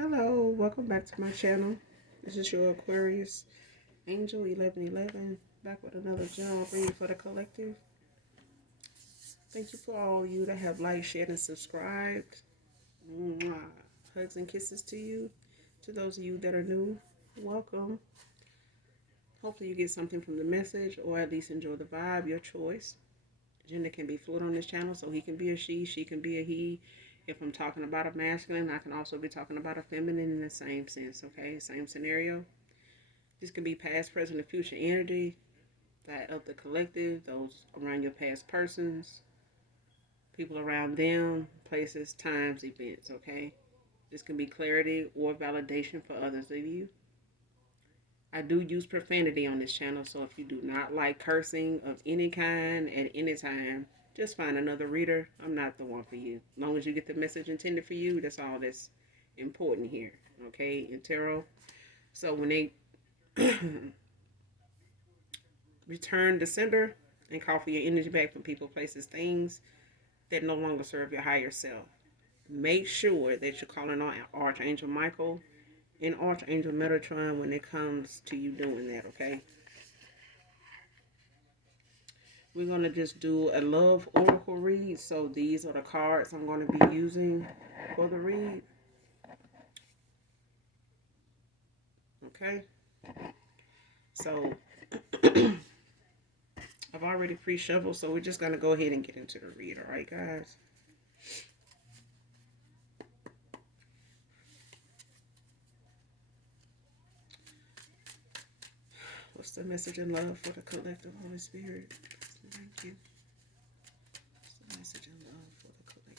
Hello, welcome back to my channel. This is your Aquarius Angel 1111 back with another general reading for the collective. Thank you for all you that have liked, shared, and subscribed. Mwah. Hugs and kisses to you. To those of you that are new, welcome. Hopefully you get something from the message or at least enjoy the vibe, your choice. Gender can be fluid on this channel, so he can be a she can be a he. If I'm talking about a masculine, I can also be talking about a feminine in the same sense, okay? Same scenario. This could be past, present, and future energy that of the collective, those around your past persons, people around them, places, times, events, okay? This can be clarity or validation for others of you. I do use profanity on this channel, so if you do not like cursing of any kind at any time, just find another reader. I'm not the one for you. As long as you get the message intended for you, that's all that's important here, okay, in tarot. So when they return the sender and call for your energy back from people, places, things that no longer serve your higher self, make sure that you're calling on Archangel Michael and Archangel Metatron when it comes to you doing that, okay? We're going to just do a love oracle read. So these are the cards I'm going to be using for the read. Okay. So I've already pre-shuffled, so we're just going to go ahead and get into the read. All right, guys? What's the message in love for the collective, Holy Spirit? Thank you. What's the message in love for the collective?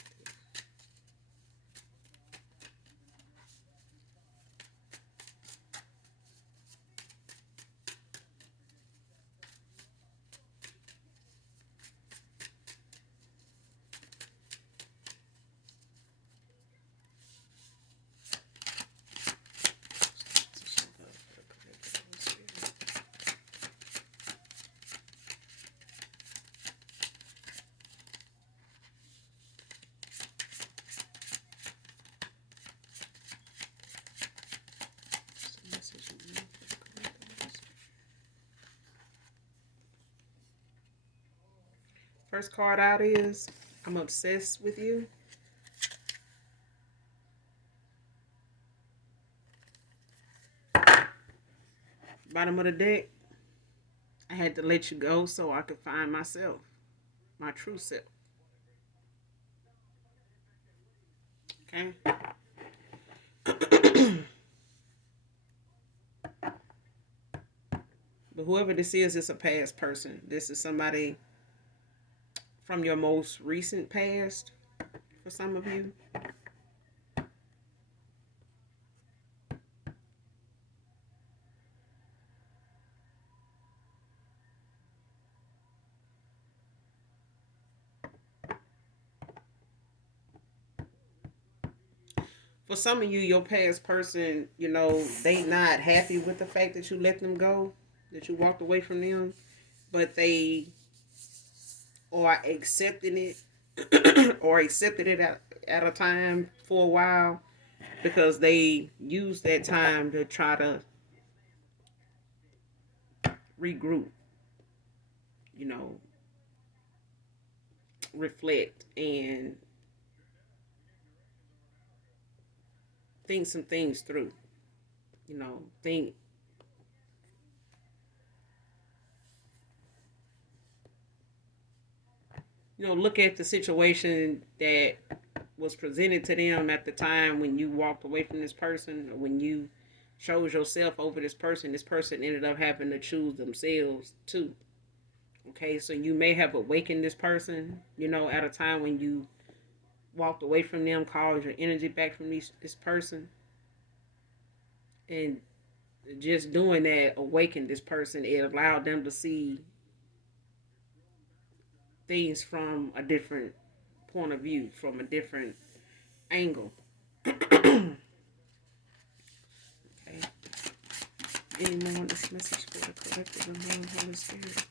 First card out is I'm obsessed with you. Bottom of the deck, I had to let you go so I could find myself, my true self. Okay? But whoever this is, it's a past person. This is somebody from your most recent past for some of you. For some of you, your past person, they not happy with the fact that you let them go, that you walked away from them, but they are accepting it or accepted it at a time for a while because they use that time to try to regroup, you know, reflect and think some things through. Think look at the situation that was presented to them at the time when you walked away from this person, or when you chose yourself over this person ended up having to choose themselves too. Okay, so you may have awakened this person, at a time when you walked away from them, called your energy back from this person. And just doing that awakened this person. It allowed them to see things from a different point of view, from a different angle. Okay. Any more on this message for the collective and the Holy Spirit?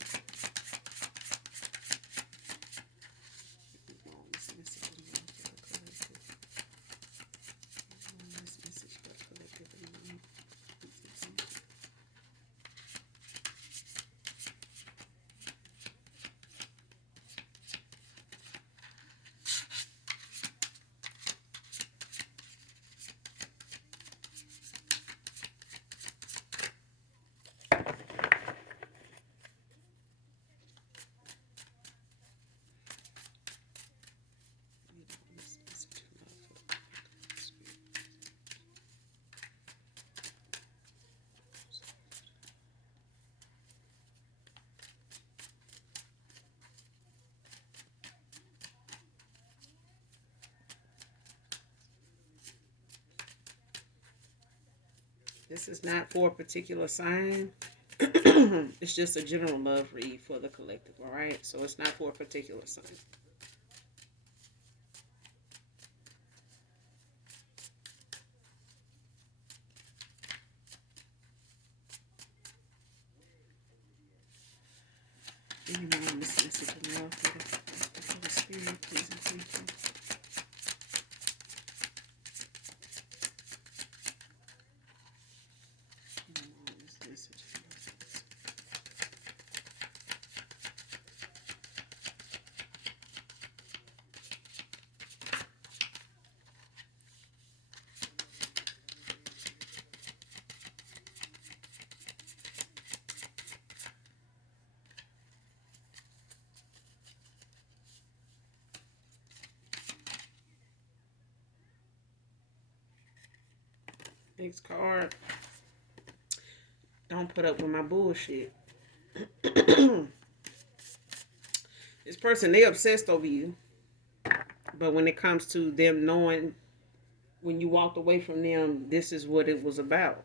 This is not for a particular sign. It's just a general love read for the collective, all right? So it's not for a particular sign. Anyone on this message of love for the spirit, please and thank you. Anyone on this message of love. Next card. Don't put up with my bullshit. This person, they obsessed over you. But when it comes to them knowing when you walked away from them, this is what it was about.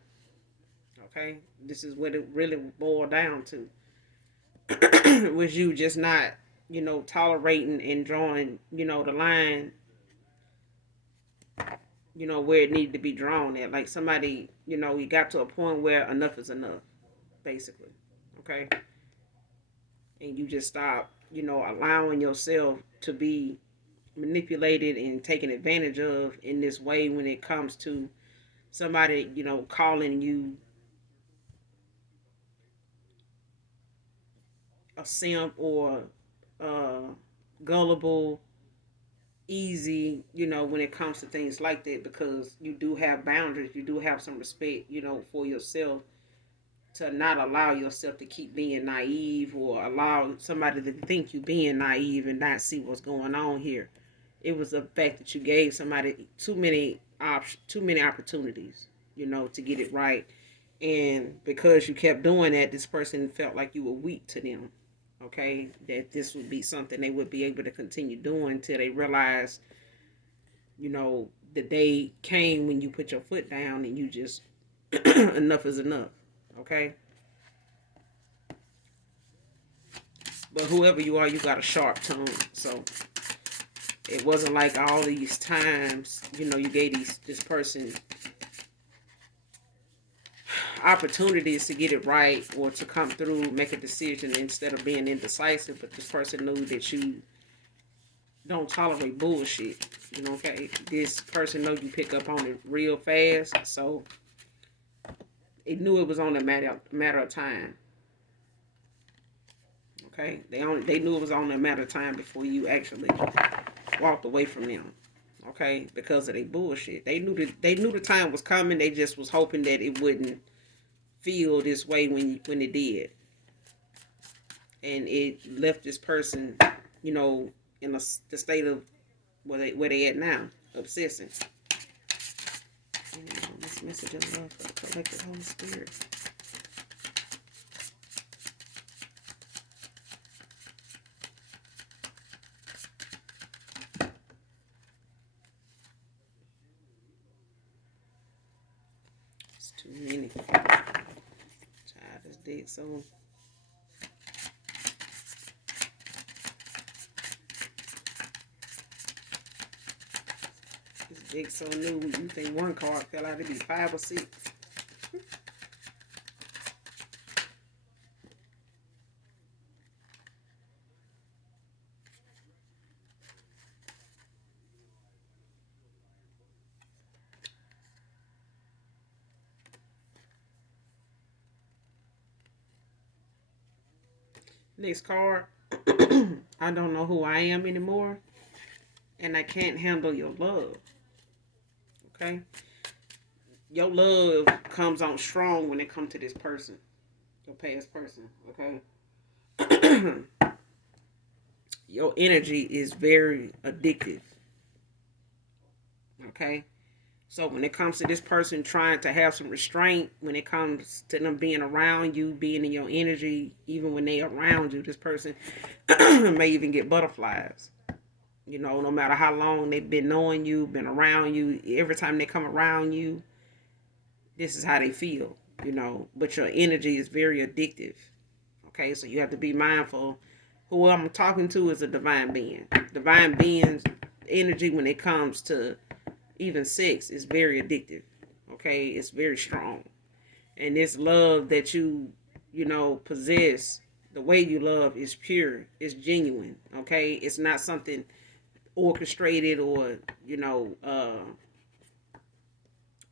Okay? This is what it really boiled down to. Was you just not, tolerating and drawing, the line, where it needed to be drawn at. Like somebody, you got to a point where enough is enough, basically. Okay? And you just stop, allowing yourself to be manipulated and taken advantage of in this way when it comes to somebody, calling you a simp or uh, gullible, easy, when it comes to things like that, because you do have boundaries, you do have some respect, for yourself, to not allow yourself to keep being naive or allow somebody to think you being naive and not see what's going on here. It was the fact that you gave somebody too many opportunities, to get it right. And because you kept doing that, this person felt like you were weak to them. Okay, that this would be something they would be able to continue doing till they realized, the day came when you put your foot down and you just enough is enough. Okay, but whoever you are, you got a sharp tongue. So it wasn't like all these times, you gave this person opportunities to get it right or to come through, make a decision instead of being indecisive. But this person knew that you don't tolerate bullshit. Okay, this person know you pick up on it real fast, so it knew it was on a matter of time. Okay, they knew it was on a matter of time before you actually walked away from them. Okay, because of their bullshit. They knew the time was coming. They just was hoping that it wouldn't feel this way when it did, and it left this person, in the state of where they at now, obsessing. This message of love for the collective Holy Spirit. It's too many. Child, this dick so. This dick so new. You think one card fell out? It'd be 5 or 6. Next card. I don't know who I am anymore, and I can't handle your love. Okay, your love comes on strong when it comes to this person, your past person. Okay, your energy is very addictive. Okay, so when it comes to this person trying to have some restraint, when it comes to them being around you, being in your energy, even when they around you, this person may even get butterflies. No matter how long they've been knowing you, been around you, every time they come around you, this is how they feel, but your energy is very addictive. Okay, so you have to be mindful. Who I'm talking to is a divine being. Divine beings energy when it comes to even sex is very addictive. Okay, it's very strong. And this love that possess, the way you love is pure, it's genuine. Okay, it's not something orchestrated or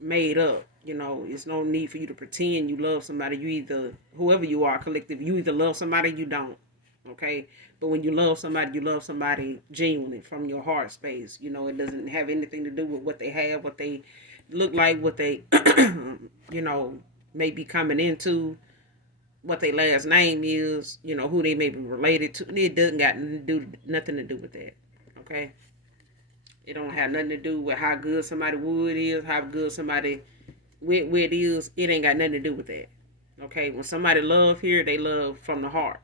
made up. It's no need for you to pretend you love somebody. You either, whoever you are, collective, you either love somebody or you don't. Okay, but when you love somebody genuinely from your heart space. It doesn't have anything to do with what they have, what they look like, what they you know may be coming into, what their last name is, who they may be related to. It doesn't got nothing to do with that. Okay, it don't have nothing to do with how good somebody wood is, how good somebody wit is. It ain't got nothing to do with that. Okay, when somebody love here, they love from the heart,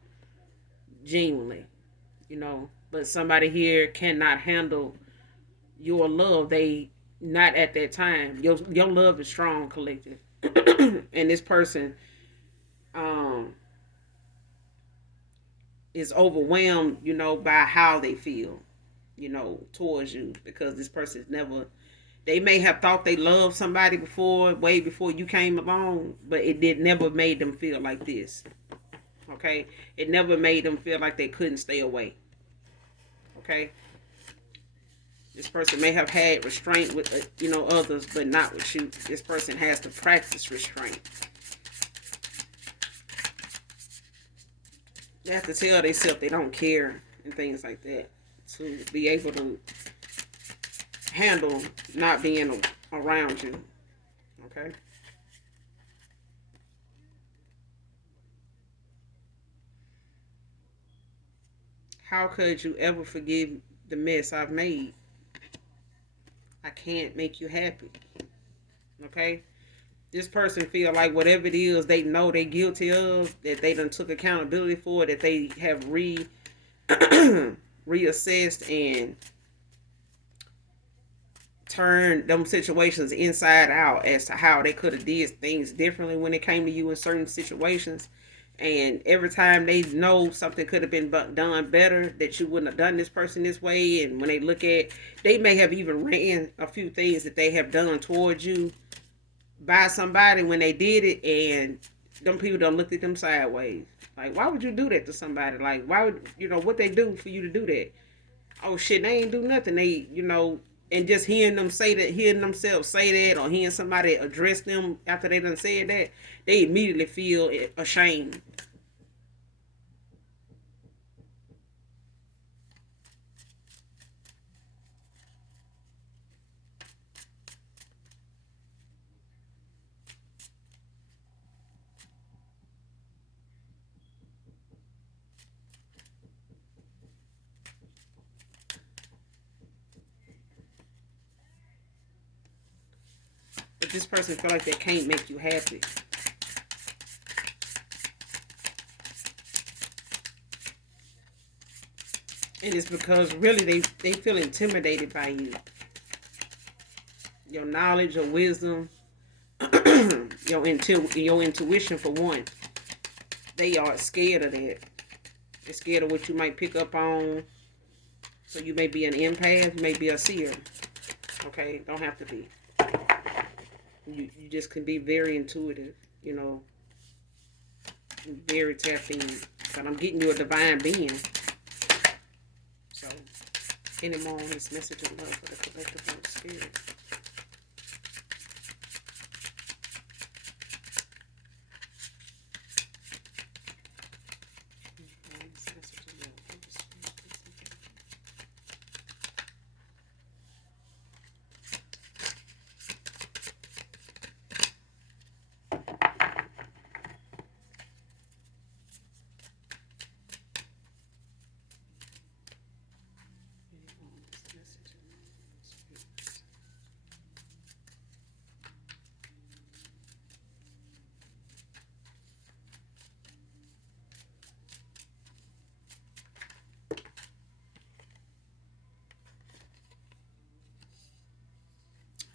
genuinely. But somebody here cannot handle your love. They not at that time. Your love is strong, collective, and this person um is overwhelmed, by how they feel, towards you, because this person is never. They may have thought they loved somebody before, way before you came along, but it did never made them feel like this. Okay, it never made them feel like they couldn't stay away. Okay, this person may have had restraint with others, but not with you. This person has to practice restraint. They have to tell themselves they don't care and things like that to be able to handle not being around you. Okay. How could you ever forgive the mess I've made? I can't make you happy. Okay. This person feel like whatever it is they know they guilty of, that they done took accountability for, that they have reassessed and turned them situations inside out as to how they could have did things differently when it came to you in certain situations. And every time they know something could have been done better, that you wouldn't have done this person this way. And when they look at, they may have even ran a few things that they have done towards you by somebody when they did it, and them people don't look at them sideways. Like, why would you do that to somebody? Like, why would what they do for you to do that? Oh shit, they ain't do nothing. They, and just hearing them say that, hearing themselves say that, or hearing somebody address them after they done said that, they immediately feel ashamed. But this person feel like they can't make you happy. And it's because really they feel intimidated by you. Your knowledge, your wisdom, your intuition for one. They are scared of that. They're scared of what you might pick up on. So you may be an empath, you may be a seer. Okay, don't have to be. You just can be very intuitive, very tapped in. But I'm getting you a divine being. So, any more on this message of love for the collective Holy Spirit?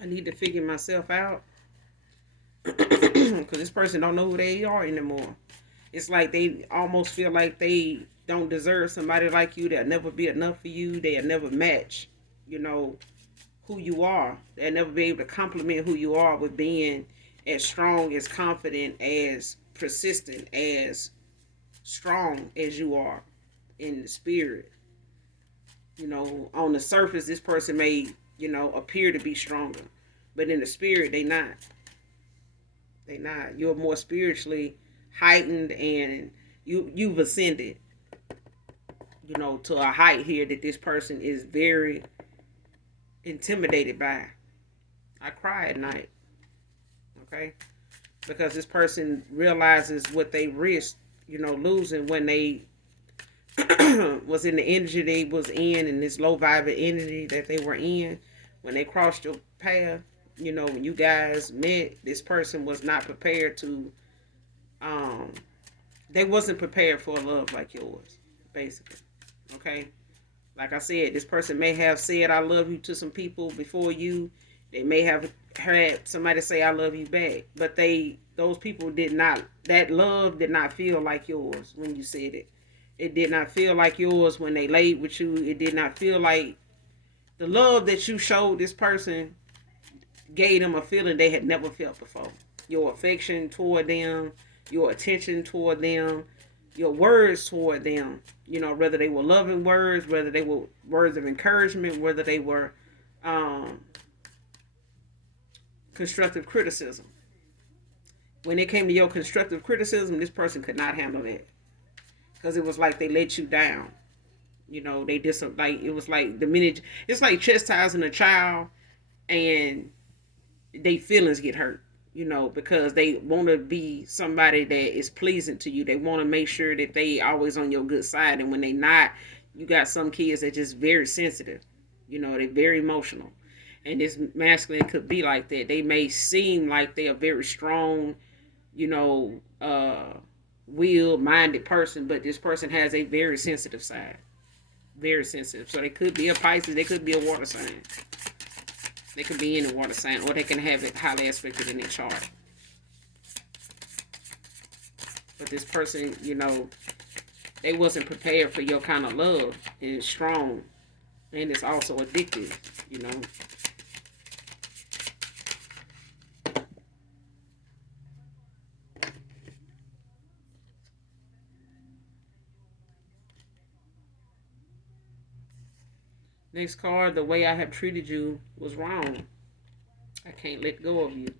I need to figure myself out. Because this person don't know who they are anymore. It's like they almost feel like they don't deserve somebody like you. They'll never be enough for you. They'll never match, you know, who you are. They'll never be able to complement who you are with being as strong, as confident, as persistent, as strong as you are in the spirit. You know, on the surface, this person may, appear to be stronger, but in the spirit, they not. They not. You're more spiritually heightened, and you've ascended, to a height here that this person is very intimidated by. I cry at night, okay? Because this person realizes what they risked, losing when they was in the energy they was in, and this low vibe energy that they were in when they crossed your path. When you guys met, this person was not prepared to. They wasn't prepared for a love like yours, basically. Okay, like I said, this person may have said "I love you" to some people before you. They may have had somebody say "I love you" back, but those people did not. That love did not feel like yours when you said it. It did not feel like yours when they laid with you. It did not feel like the love that you showed this person gave them a feeling they had never felt before. Your affection toward them, your attention toward them, your words toward them. Whether they were loving words, whether they were words of encouragement, whether they were um, constructive criticism. When it came to your constructive criticism, this person could not handle it because it was like they let you down. They just like it was like the minute it's like chastising a child and they feelings get hurt. Because they want to be somebody that is pleasing to you. They want to make sure that they always on your good side, and when they not, you got some kids that just very sensitive. They're very emotional, and this masculine could be like that. They may seem like they are very strong, you know, uh, will minded person, but this person has a very sensitive side. Very sensitive. So they could be a Pisces, they could be a water sign. They could be in a water sign, or they can have it highly aspected in their chart. But this person, they wasn't prepared for your kind of love, and it's strong, and it's also addictive. Next card, the way I have treated you was wrong. I can't let go of you.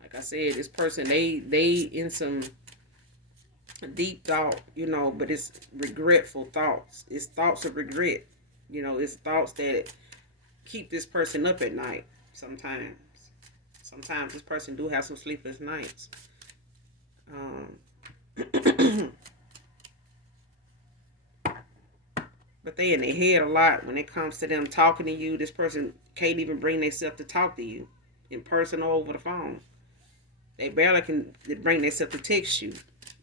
Like I said, this person, they in some deep thought, but it's regretful thoughts. It's thoughts of regret. It's thoughts that keep this person up at night sometimes. Sometimes this person do have some sleepless nights. But they in their head a lot when it comes to them talking to you. This person can't even bring themselves to talk to you in person or over the phone. They barely can bring themselves to text you.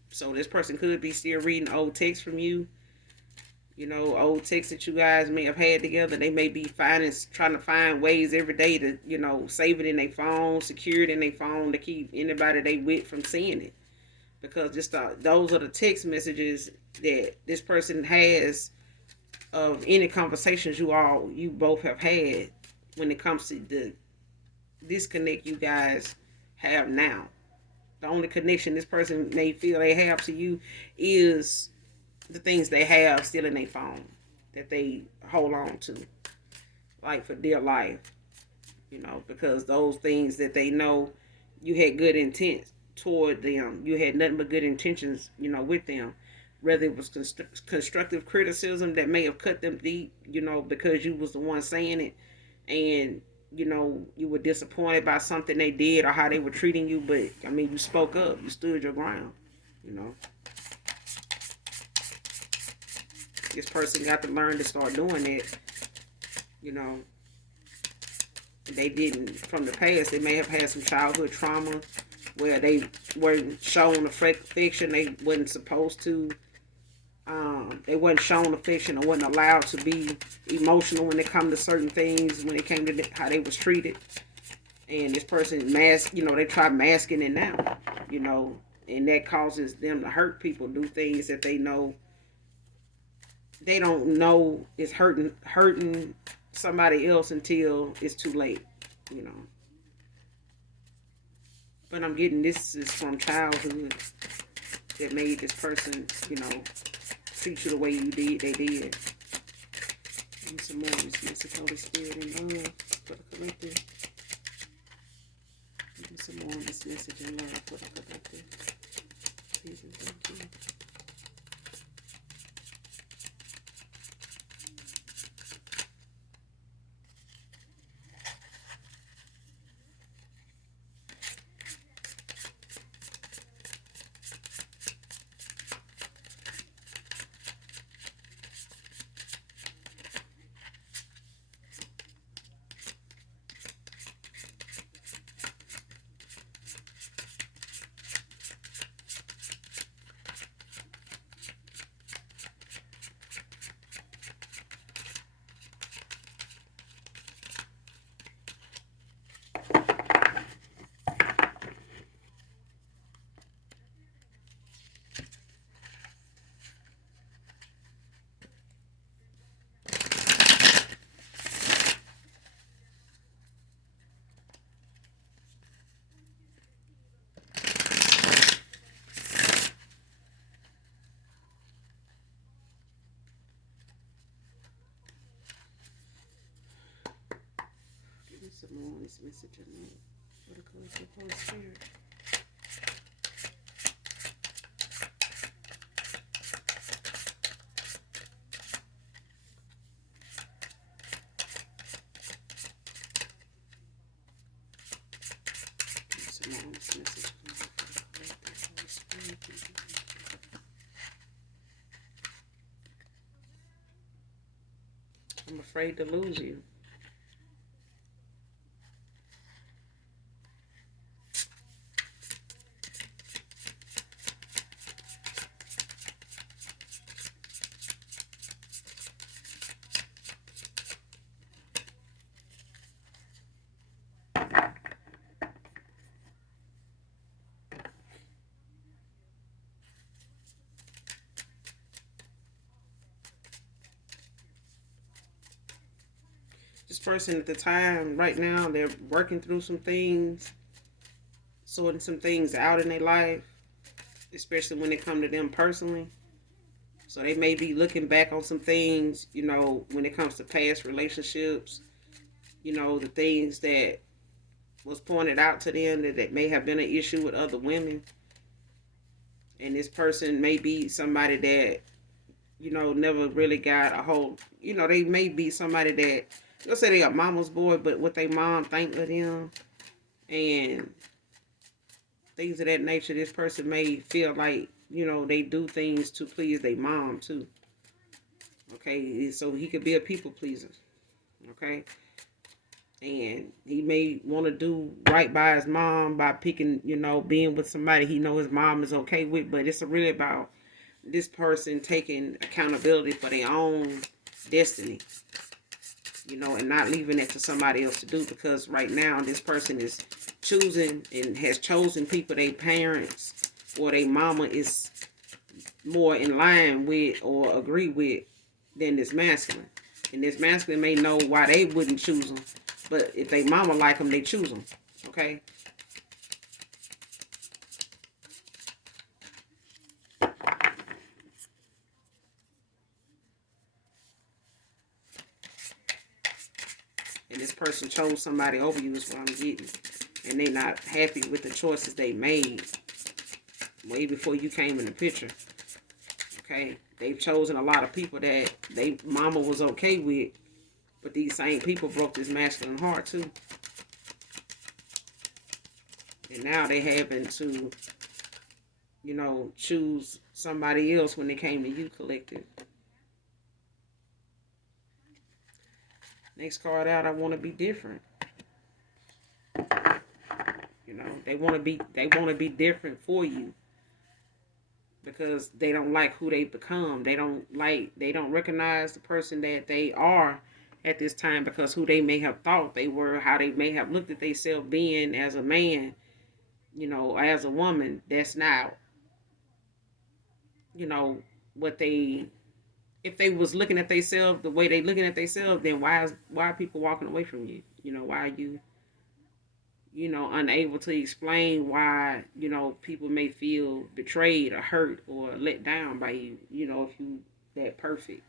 So this person could be still reading old texts from you. Old texts that you guys may have had together. They may be trying to find ways every day to, save it in their phone, secure it in their phone to keep anybody they with from seeing it. Because those are the text messages that this person has of any conversations you both have had when it comes to the disconnect you guys have now. The only connection this person may feel they have to you is the things they have still in their phone that they hold on to, like for dear life, because those things that they know you had good intent toward them, you had nothing but good intentions, with them. Whether it was constructive criticism that may have cut them deep, because you was the one saying it, and you were disappointed by something they did or how they were treating you, but you spoke up, you stood your ground. This person got to learn to start doing it. They didn't from the past. They may have had some childhood trauma where they weren't shown affection they wasn't supposed to. They wasn't shown affection or wasn't allowed to be emotional when it come to certain things, when it came to how they was treated. And this person they try masking it now, and that causes them to hurt people, do things that they don't know is hurting somebody else until it's too late, you know. But I'm getting this is from childhood that made this person, treat you the way you did. They did. And some more of this message, Holy Spirit, and love for the collective. And some more of this message and love for the collective. Please and thank you. Give me some more on this message and love for the collective, Holy Spirit. Give me some more on this message and love for the collective, Holy Spirit. I'm afraid to lose you. This person at the time, right now, they're working through some things, sorting some things out in their life, especially when it come to them personally. So they may be looking back on some things, when it comes to past relationships, the things that was pointed out to them that may have been an issue with other women. And this person may be somebody that, never really got a hold, they may be somebody that, let's say they a mama's boy, but what they mom think of them and things of that nature, this person may feel like, they do things to please their mom too. Okay, so he could be a people pleaser. Okay, and he may want to do right by his mom by picking, being with somebody he know his mom is okay with, but it's really about this person taking accountability for their own destiny, and not leaving it to somebody else to do, because right now this person is choosing and has chosen people their parents or their mama is more in line with or agree with than this masculine. And this masculine may know why they wouldn't choose them, but if they mama like them, they choose them. Okay? And this person chose somebody over you is what I'm getting. And they're not happy with the choices they made way before you came in the picture. Okay? They've chosen a lot of people that they mama was okay with, but these same people broke this masculine heart too. And now they having to, choose somebody else when they came to you, collective. Next card out, I want to be different. They want to be different for you. because they don't like who they become. They don't recognize the person that they are at this time, because who they may have thought they were, how they may have looked at themselves being as a man, as a woman. That's not, you know, what they, if they was looking at themselves the way they looking at themselves, then why are people walking away from you? Why are you, unable to explain why, people may feel betrayed or hurt or let down by you, if you that perfect,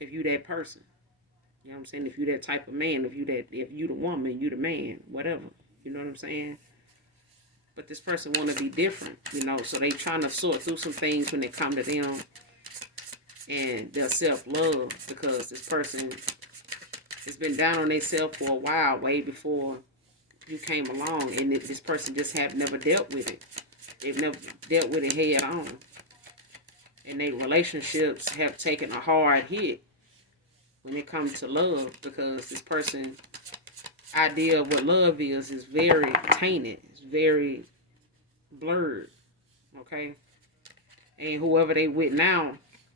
if you that person, you know what I'm saying? If you that type of man, if you the woman, you the man, whatever. You know what I'm saying? But this person want to be different, so they trying to sort through some things when they come to them and their self-love, because this person has been down on themselves for a while, way before you came along, and this person just have never dealt with it. They've never dealt with it head on. And their relationships have taken a hard hit when it comes to love, because this person idea of what love is very tainted. It's very blurred. Okay? And whoever they with now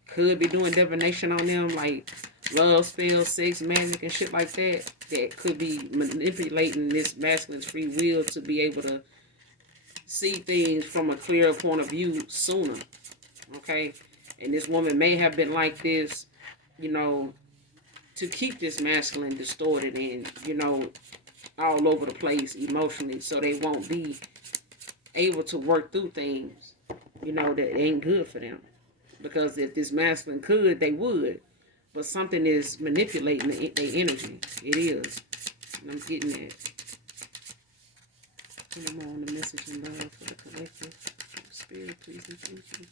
could be doing divination on them, like love spells, sex magic, and shit like that. That could be manipulating this masculine's free will to be able to see things from a clearer point of view sooner. Okay? And this woman may have been like this, you know, to keep this masculine distorted and, all over the place emotionally, so they won't be able to work through things, that ain't good for them. Because if this masculine could, they would. But something is manipulating their energy. It is. And I'm getting that. Put them on the message and love for the collective. Spirit, please and thank you.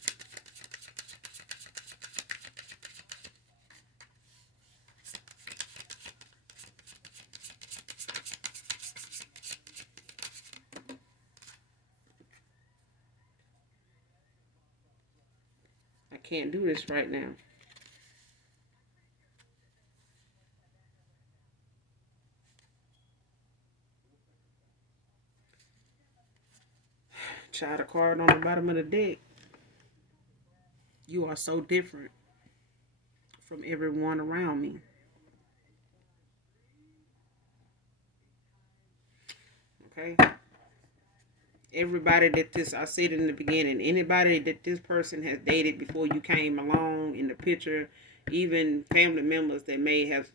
I can't do this right now. Child, a card on the bottom of the deck. You are so different from everyone around me. Okay? Everybody that this, I said in the beginning, anybody that this person has dated before you came along in the picture, even family members that may have,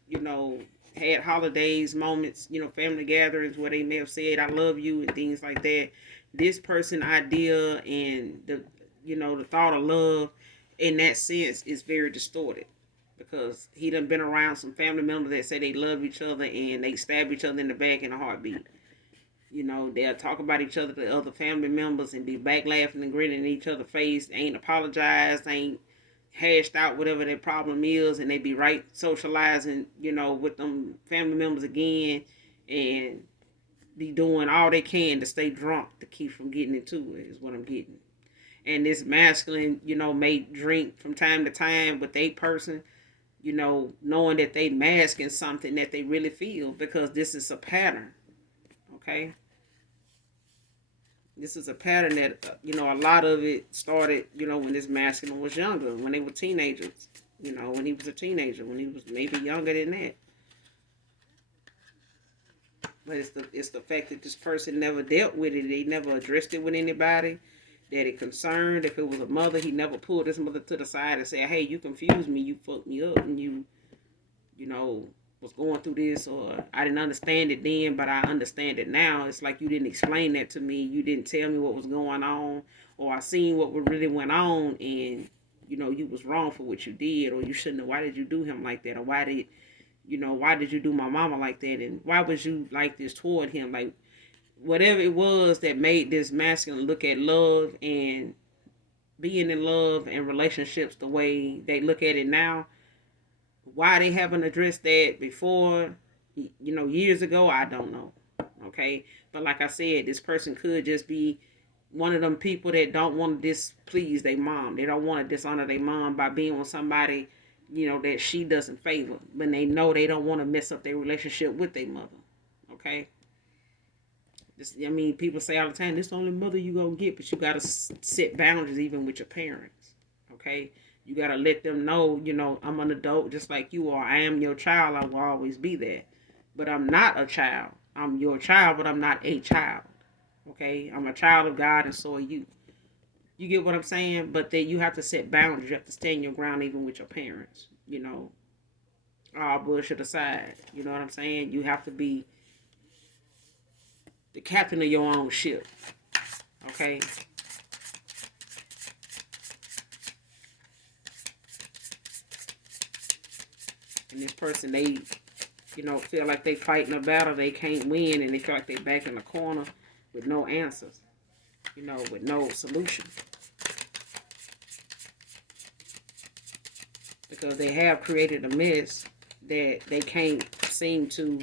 had holidays, moments, family gatherings where they may have said, I love you and things like that. This person idea and the thought of love in that sense is very distorted, because he done been around some family members that say they love each other and they stab each other in the back in a heartbeat. They'll talk about each other to other family members and be back laughing and grinning in each other's face. Ain't apologized, ain't hashed out whatever their problem is, and they be right socializing, with them family members again, and be doing all they can to stay drunk to keep from getting into it, is what I'm getting. And this masculine, may drink from time to time with a person, knowing that they masking something that they really feel, because this is a pattern. Okay? This is a pattern that, a lot of it started, when this masculine was younger, when they were teenagers, when he was a teenager, when he was maybe younger than that. But it's the fact that this person never dealt with it. They never addressed it with anybody that it concerned. If it was a mother, he never pulled his mother to the side and said, hey, you confused me, you fucked me up, and you know, was going through this, or I didn't understand it then, but I understand it now. It's like you didn't explain that to me. You didn't tell me what was going on, or I seen what really went on, and you was wrong for what you did, or you shouldn't have. Why did you do him like that? Or why did you do my mama like that? And why was you like this toward him? Like, whatever it was that made this masculine look at love and being in love and relationships the way they look at it now. Why they haven't addressed that before, years ago, I don't know. Okay? But like I said, this person could just be one of them people that don't want to displease their mom. They don't want to dishonor their mom by being with somebody, that she doesn't favor. But they know they don't want to mess up their relationship with their mother. Okay? I mean, people say all the time, this is the only mother you gonna get, but you gotta set boundaries even with your parents. Okay, you gotta let them know, I'm an adult just like you are. I am your child. I will always be there, but I'm not a child. I'm your child, but I'm not a child. Okay, I'm a child of God, and so are you. You get what I'm saying? But then you have to set boundaries. You have to stand your ground even with your parents. All bullshit aside. You know what I'm saying? You have to be the captain of your own ship. Okay? And this person, they, feel like they fighting a battle they can't win, and they feel like they back in the corner with no answers, with no solution. Because they have created a mess that they can't seem to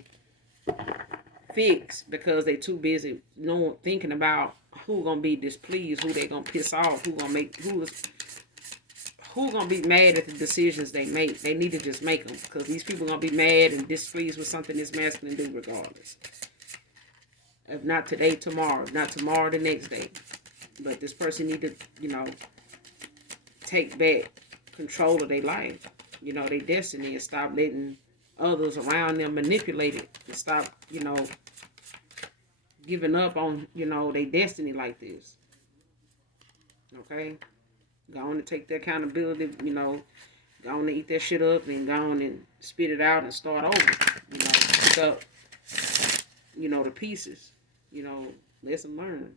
fix because they too busy thinking about who gonna be displeased, who they gonna piss off, who gonna be mad at the decisions they make. They need to just make them, because these people gonna be mad and displeased with something this masculine do regardless. If not today, tomorrow. If not tomorrow, the next day. But this person need to, take back control of their life, their destiny, and stop letting others around them manipulate it. And stop, giving up on, their destiny like this. Okay? Go on and take the accountability, go on and eat that shit up and go on and spit it out and start over. Pick up, the pieces. Lesson learned.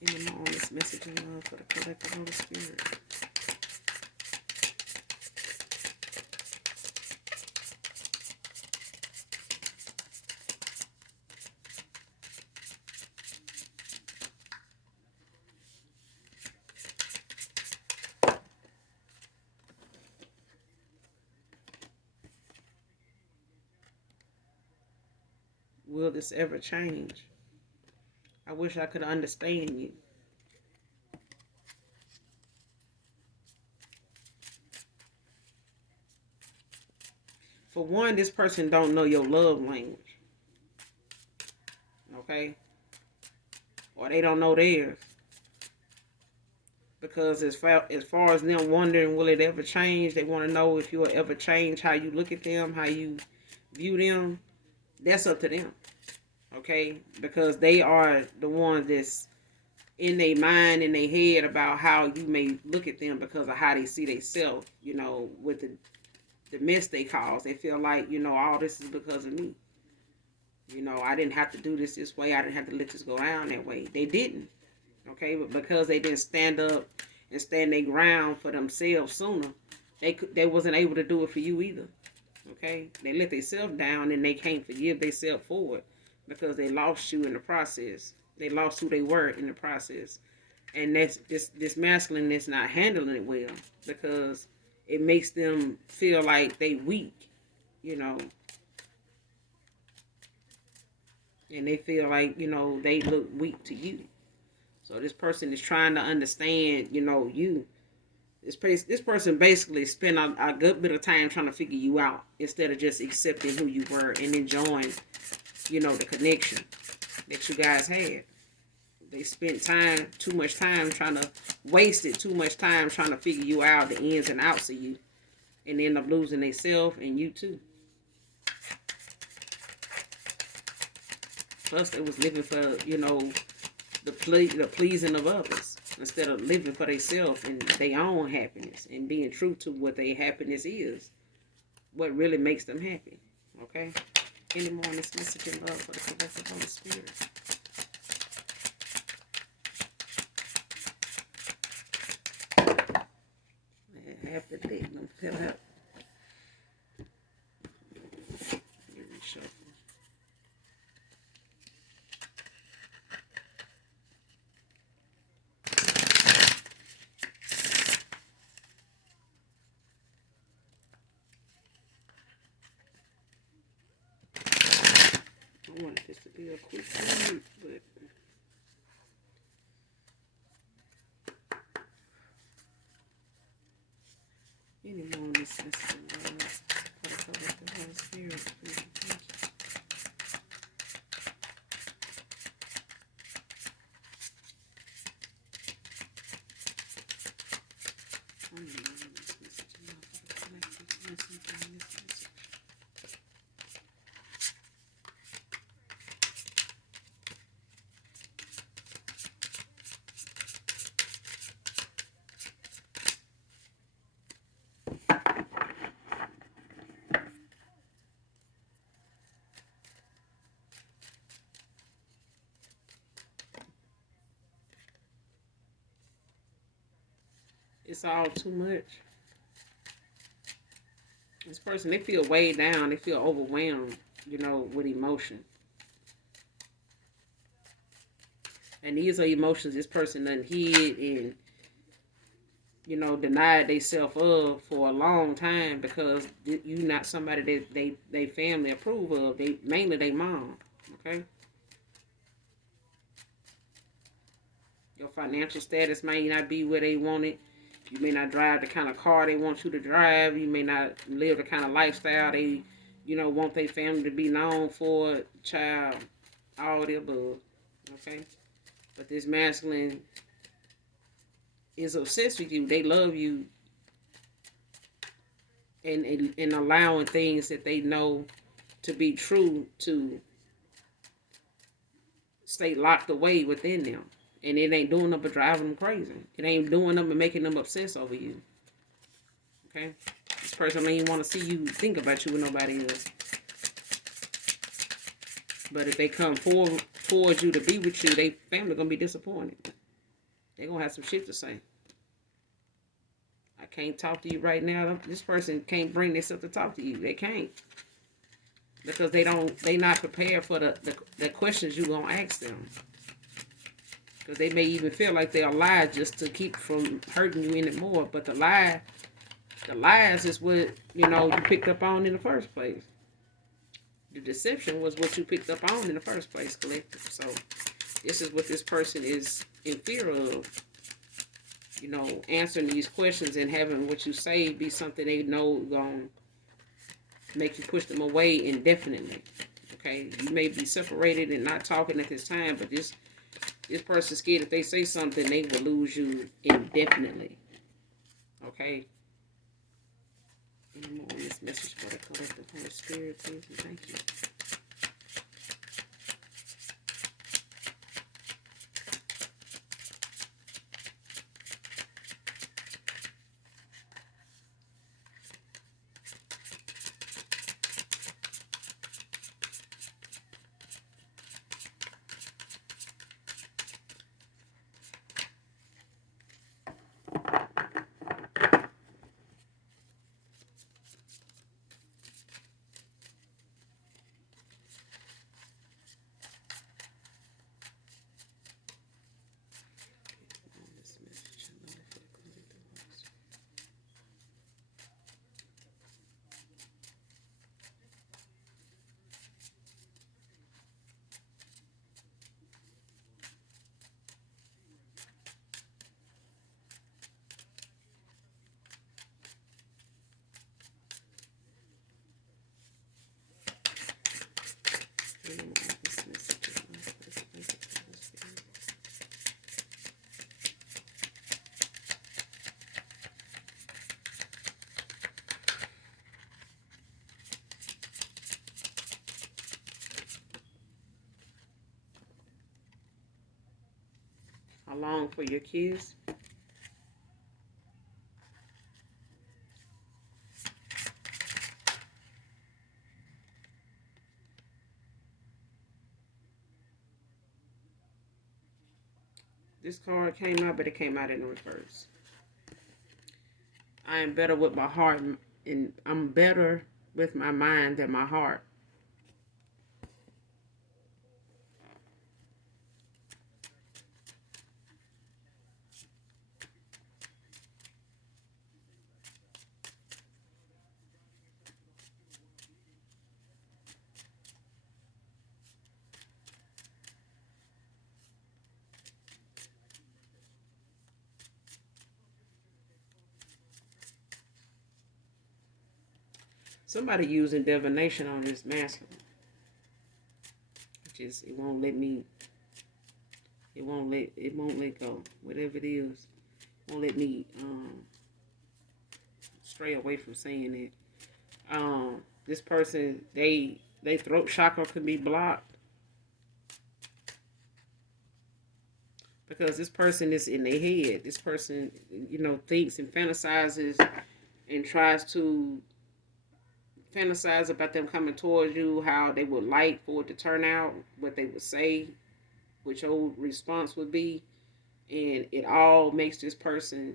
In the moment, this message in love for the collective Holy Spirit. Will this ever change? I wish I could understand you. For one, this person don't know your love language. Okay? Or they don't know theirs. Because as far as them wondering, will it ever change? They want to know if you will ever change how you look at them, how you view them. That's up to them. Okay? Because they are the ones that's in their mind, in their head about how you may look at them because of how they see themselves, with the mess they cause. They feel like, all this is because of me. I didn't have to do this way. I didn't have to let this go down that way. They didn't. Okay? But because they didn't stand up and stand their ground for themselves sooner, they wasn't able to do it for you either. Okay? They let themselves down and they can't forgive themselves for it because they lost you in the process. They lost who they were in the process. And that's this masculine is not handling it well because it makes them feel like they weak, and they feel like, they look weak to you. So this person is trying to understand, you. This person basically spent a good bit of time trying to figure you out instead of just accepting who you were and enjoying, the connection that you guys had. They spent too much time trying to too much time trying to figure you out, the ins and outs of you, and end up losing themselves and you too. Plus, they was living for, the pleasing of others instead of living for themselves and their own happiness and being true to what their happiness is, what really makes them happy. Okay? Any more on this message in love for the collective Holy Spirit? Half the deck don't fill out. Let me reshuffle. I wanted this to be a quick read, but any more on this message in love for the collective It's all too much. This person, they feel weighed down. They feel overwhelmed, with emotion. And these are emotions this person done hid and, denied themselves of for a long time because you not somebody that they family approve of. They mainly they mom. Okay. Your financial status may not be where they want it. You may not drive the kind of car they want you to drive. You may not live the kind of lifestyle they, want their family to be known for. Child, all the above. Okay? But this masculine is obsessed with you. They love you and allowing things that they know to be true to stay locked away within them. And it ain't doing them but driving them crazy. It ain't doing them and making them obsess over you. Okay? This person don't even want to see you think about you with nobody else. But if they come towards you to be with you, they family gonna be disappointed. They gonna have some shit to say. I can't talk to you right now. This person can't bring themselves to talk to you. They can't. Because they not prepared for the questions you gonna ask them. Because they may even feel like they'll lie just to keep from hurting you anymore. But the lies is what, you picked up on in the first place. The deception was what you picked up on in the first place, collective. So this is what this person is in fear of. Answering these questions and having what you say be something they know gonna make you push them away indefinitely. Okay, you may be separated and not talking at this time, but this person's scared if they say something, they will lose you indefinitely. Okay. Any more on this message for the collective Holy Spirit, please and thank you. How long for your kids? This card came out, but it came out in reverse. I am better with my heart, and I'm better with my mind than my heart. Somebody using divination on this masculine. Just it won't let me. It won't let go. Whatever it is, won't let me stray away from saying it. This person, they throat chakra could be blocked because this person is in their head. This person, thinks and fantasizes and tries to fantasize about them coming towards you, how they would like for it to turn out, what they would say, what your response would be, and it all makes this person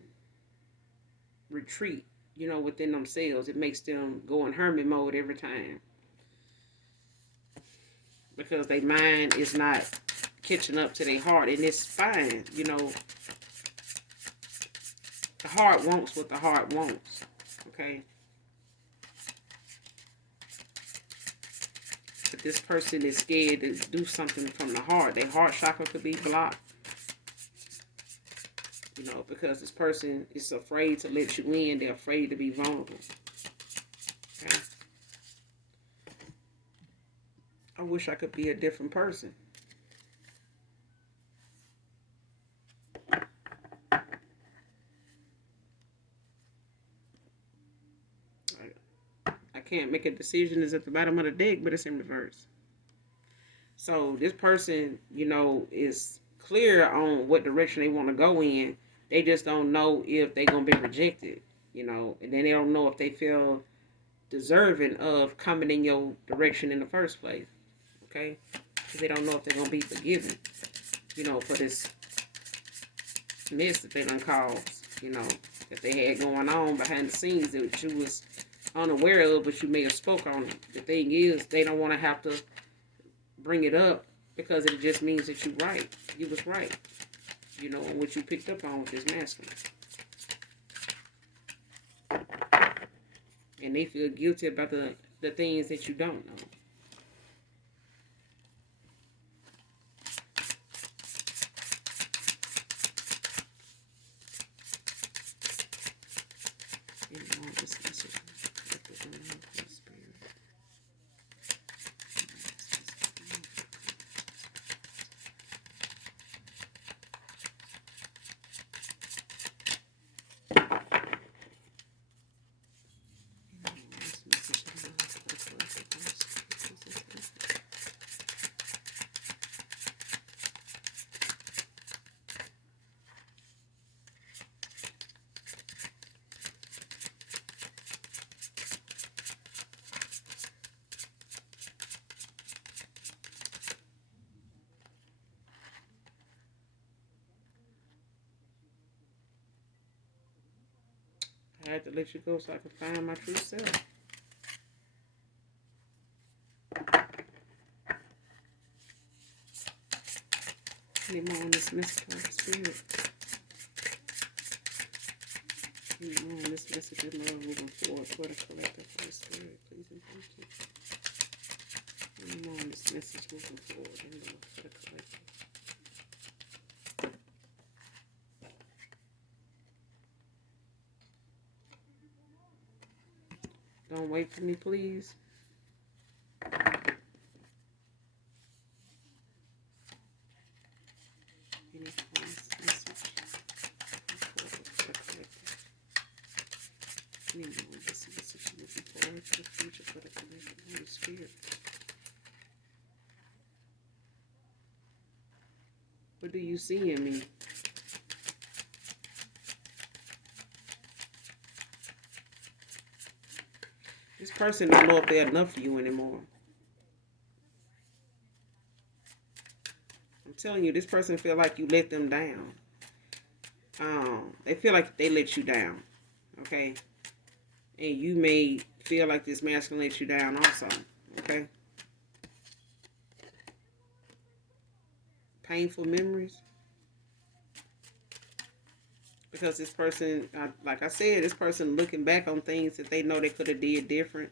retreat, within themselves. It makes them go in hermit mode every time because their mind is not catching up to their heart, and it's fine. The heart wants what the heart wants. Okay, but this person is scared to do something from the heart. Their heart chakra could be blocked. Because this person is afraid to let you in. They're afraid to be vulnerable. Okay. I wish I could be a different person. I can't make a decision. It's at the bottom of the deck, but it's in reverse. So this person, is clear on what direction they want to go in. They just don't know if they're going to be rejected, and then they don't know if they feel deserving of coming in your direction in the first place, okay? Because they don't know if they're going to be forgiven, for this mess that they done caused, that they had going on behind the scenes that you was unaware of, but you may have spoke on it. The thing is, they don't want to have to bring it up because it just means that you was right, on what you picked up on with this masculine. And they feel guilty about the things that you don't know. I had to let you go so I could find my true self. Need more on this mystical spirit. Need more on this message of love moving forward for the collective Holy Spirit, please and thank you. Need more on this message moving forward for the collective. Don't wait for me, please. What do you see in me? This person don't know if they're enough for you anymore. I'm telling you, this person feel like you let them down. They feel like they let you down. Okay? And you may feel like this masculine let you down also. Okay? Painful memories. Because this person, like I said, this person looking back on things that they know they could have did different,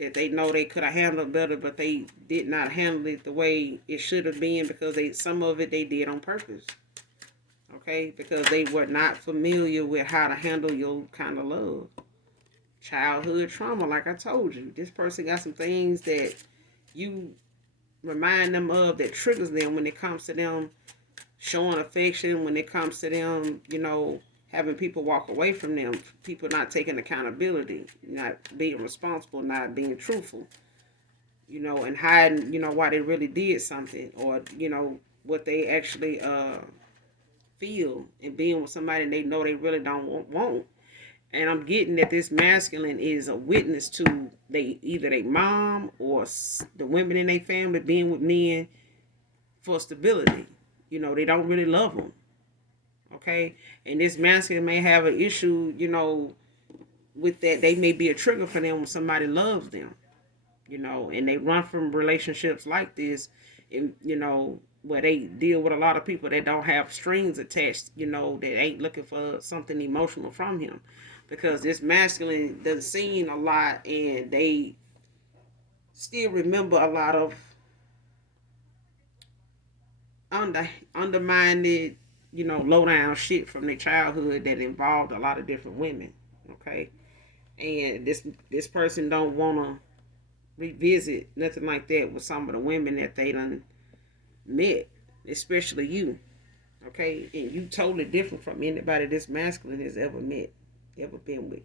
that they know they could have handled better, but they did not handle it the way it should have been because some of it they did on purpose. Okay? Because they were not familiar with how to handle your kind of love. Childhood trauma, like I told you. This person got some things that you remind them of that triggers them when it comes to them showing affection, when it comes to them, having people walk away from them, people not taking accountability, not being responsible, not being truthful, and hiding, why they really did something or, what they actually feel and being with somebody they know they really don't want. And I'm getting that this masculine is a witness to either their mom or the women in their family being with men for stability. They don't really love them. Okay? And this masculine may have an issue, with that, they may be a trigger for them when somebody loves them, and they run from relationships like this, and where they deal with a lot of people that don't have strings attached, that ain't looking for something emotional from him, because this masculine does seen a lot, and they still remember a lot of undermined, low down shit from their childhood that involved a lot of different women. Okay, and this person don't wanna revisit nothing like that with some of the women that they done met, especially you. Okay, and you totally different from anybody this masculine has ever met, ever been with.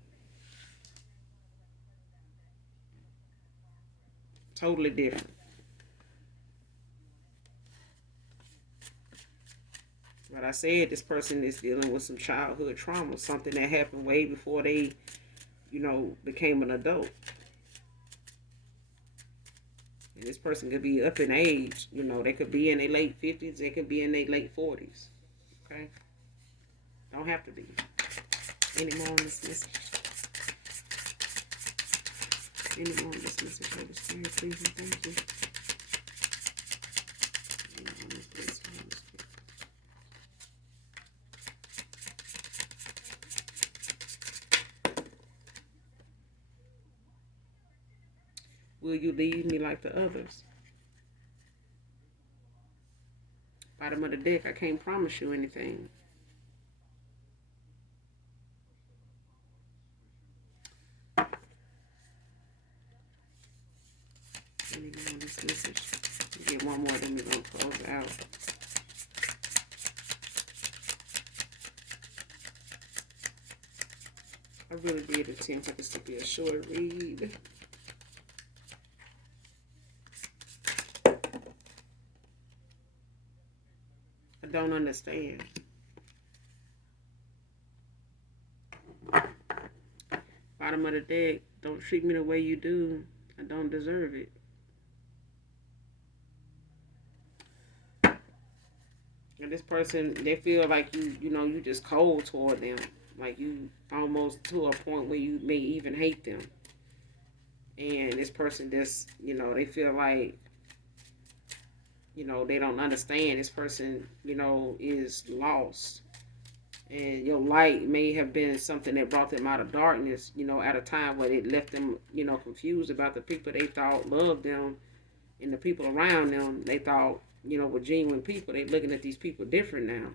Totally different. But I said this person is dealing with some childhood trauma, something that happened way before they, became an adult. And this person could be up in age, they could be in their late 50s, they could be in their late 40s. Okay? Don't have to be. Any more on this message? Any more on this message, Holy Spirit, please and thank you. Will you leave me like the others? Bottom of the deck, I can't promise you anything. Any more on this message? Get one more, then we're going to close out. I really did attempt for this to be a short read. I don't understand. Bottom of the deck, don't treat me the way you do. I don't deserve it. And this person, they feel like you just cold toward them. Like you almost to a point where you may even hate them. And this person just, they feel like, they don't understand. This person, is lost. And your light may have been something that brought them out of darkness, at a time where it left them, confused about the people they thought loved them, and the people around them they thought, were genuine people. They looking at these people different now.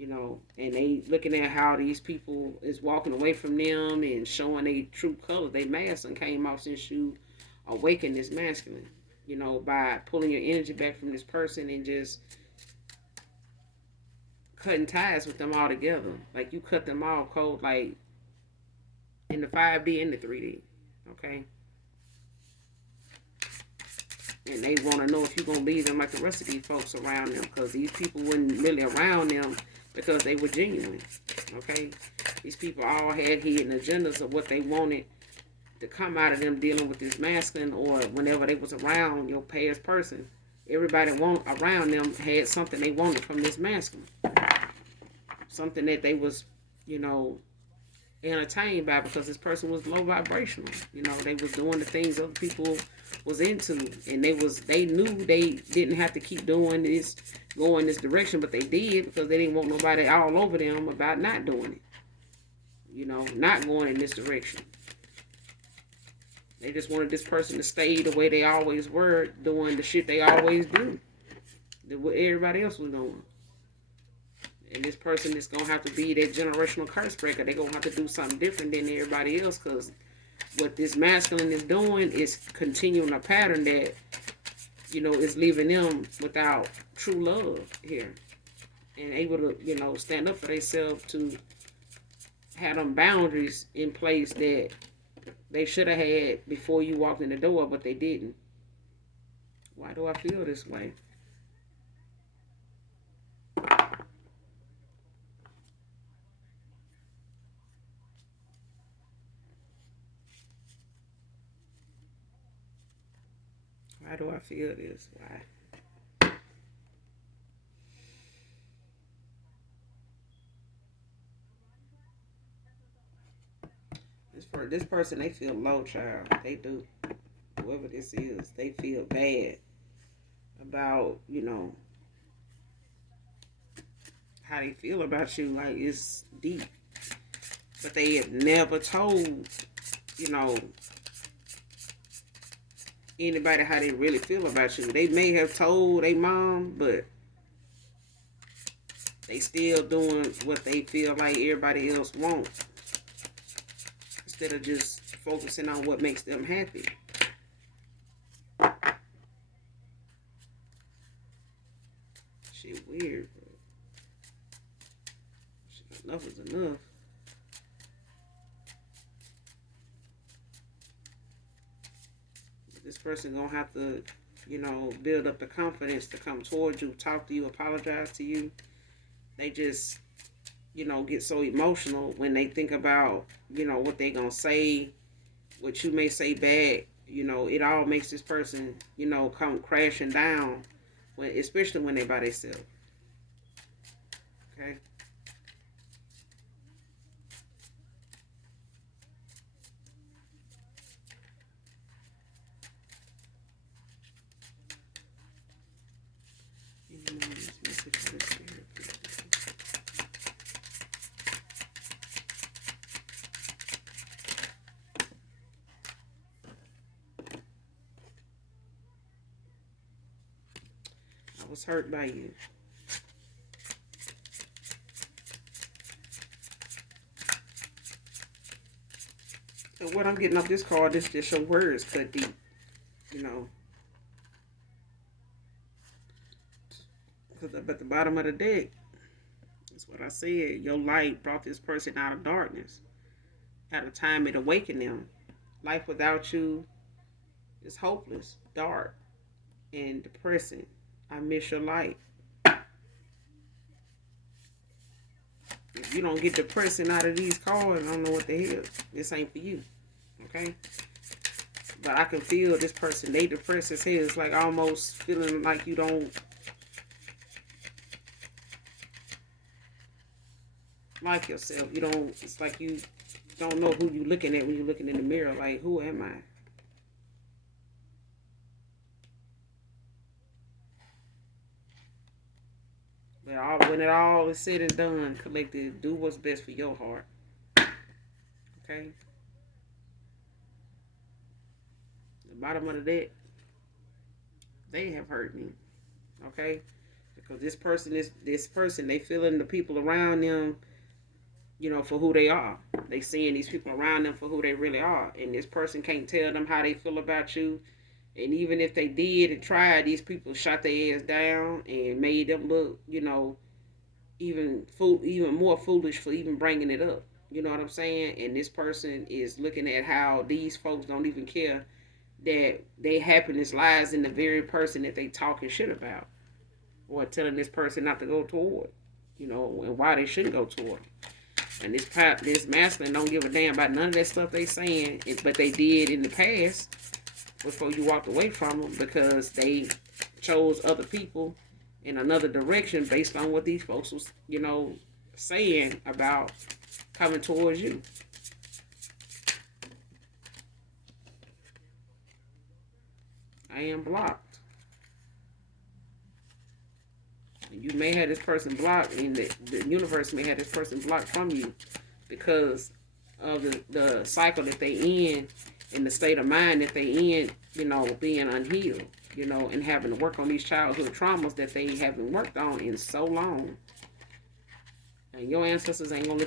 And they looking at how these people is walking away from them and showing their true color. They mask and came off since you awakened this masculine, by pulling your energy back from this person and just cutting ties with them all together. Like you cut them all cold, like in the 5D and the 3D. Okay? And they want to know if you're going to leave them like the rest of these folks around them, because these people wasn't really around them because they were genuine. Okay? These people all had hidden agendas of what they wanted to come out of them dealing with this masculine, or whenever they was around your past person. Everybody around them had something they wanted from this masculine. Something that they was, entertained by, because this person was low vibrational. They was doing the things other people was into, and they knew they didn't have to keep doing this, going this direction, but they did because they didn't want nobody all over them about not doing it. Not going in this direction. They just wanted this person to stay the way they always were, doing the shit they always do, what everybody else was doing. And this person is going to have to be that generational curse breaker. They're going to have to do something different than everybody else, because what this masculine is doing is continuing a pattern that, is leaving them without true love here. And able to, stand up for themselves, to have them boundaries in place that they should have had before you walked in the door, but they didn't. Why do I feel this way? Why do I feel this? Why? For this person, they feel low, child. They do. Whoever this is, they feel bad about, how they feel about you. Like, it's deep. But they have never told, you know, anybody how they really feel about you. They may have told their mom, but they still doing what they feel like everybody else wants, instead of just focusing on what makes them happy. Shit weird, bro. Shit, enough is enough. This person gonna have to, build up the confidence to come towards you, talk to you, apologize to you. They just, get so emotional when they think about, what they gonna say, what you may say back. It all makes this person, come crashing down, especially when they by themselves. Okay. I was hurt by you. So what I'm getting off this card is just your words cut deep. You know, because up at the bottom of the deck, that's what I said. Your light brought this person out of darkness. At a time it awakened them. Life without you is hopeless, dark, and depressing. I miss your light. If you don't get depressing out of these cards, I don't know what the hell. This ain't for you. Okay? But I can feel this person, they depressed as hell. It's like almost feeling like you don't like yourself. You don't, it's like you don't know who you looking at when you're looking in the mirror. Like, who am I? But when it all is said and done, collective, do what's best for your heart. Okay? The bottom of the deck, they have hurt me. Okay? Because this person, they feeling the people around them, for who they are. They seeing these people around them for who they really are. And this person can't tell them how they feel about you. And even if they did and tried, these people shot their ass down and made them look, even more foolish for even bringing it up. You know what I'm saying? And this person is looking at how these folks don't even care that their happiness lies in the very person that they talking shit about, or telling this person not to go toward, and why they shouldn't go toward. And this masculine don't give a damn about none of that stuff they saying, but they did in the past before you walked away from them, because they chose other people in another direction based on what these folks was, saying about coming towards you. I am blocked. And you may have this person blocked, and the universe may have this person blocked from you because of the cycle that they in, and the state of mind that they in, being unhealed, and having to work on these childhood traumas that they haven't worked on in so long. And your ancestors ain't gonna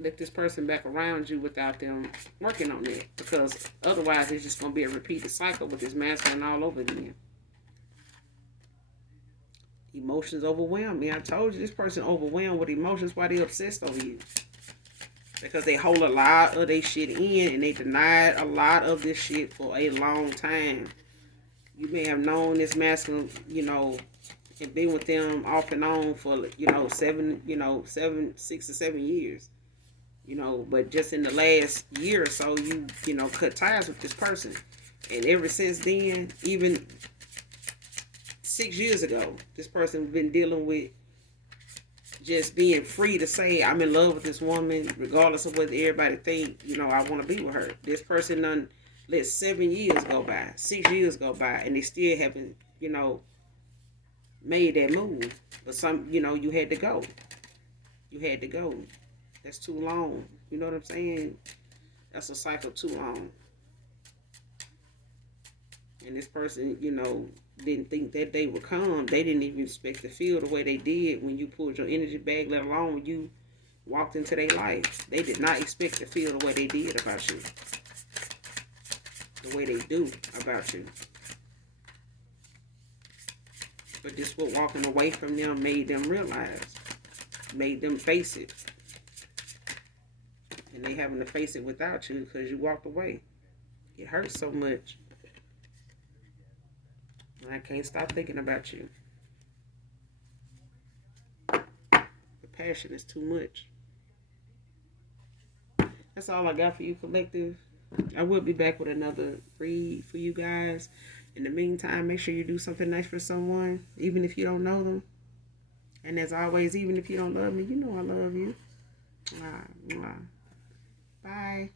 let this person back around you without them working on it, because otherwise it's just gonna be a repeated cycle with this masculine all over again. Emotions overwhelm me. I told you this person overwhelmed with emotions. Why they obsessed over you? Because they hold a lot of their shit in, and they denied a lot of this shit for a long time. You may have known this masculine, and been with them off and on for, 6 or 7 years. But just in the last year or so, you cut ties with this person. And ever since then, even 6 years ago, this person been dealing with, just being free to say I'm in love with this woman, regardless of what everybody think. You know, I want to be with her. This person done let 7 years go by, 6 years go by, and they still haven't, you know, made that move. But some, you know, you had to go. You had to go. That's too long. You know what I'm saying? That's a cycle too long. And this person, you know, didn't think that day would come. They didn't even expect to feel the way they did when you pulled your energy bag, let alone when you walked into their life. They did not expect to feel the way they did about you. The way they do about you. But this what walking away from them made them realize. Made them face it. And they having to face it without you because you walked away. It hurts so much. And I can't stop thinking about you. The passion is too much. That's all I got for you, collective. I will be back with another read for you guys. In the meantime, make sure you do something nice for someone, even if you don't know them. And as always, even if you don't love me, you know I love you. Mwah, mwah. Bye.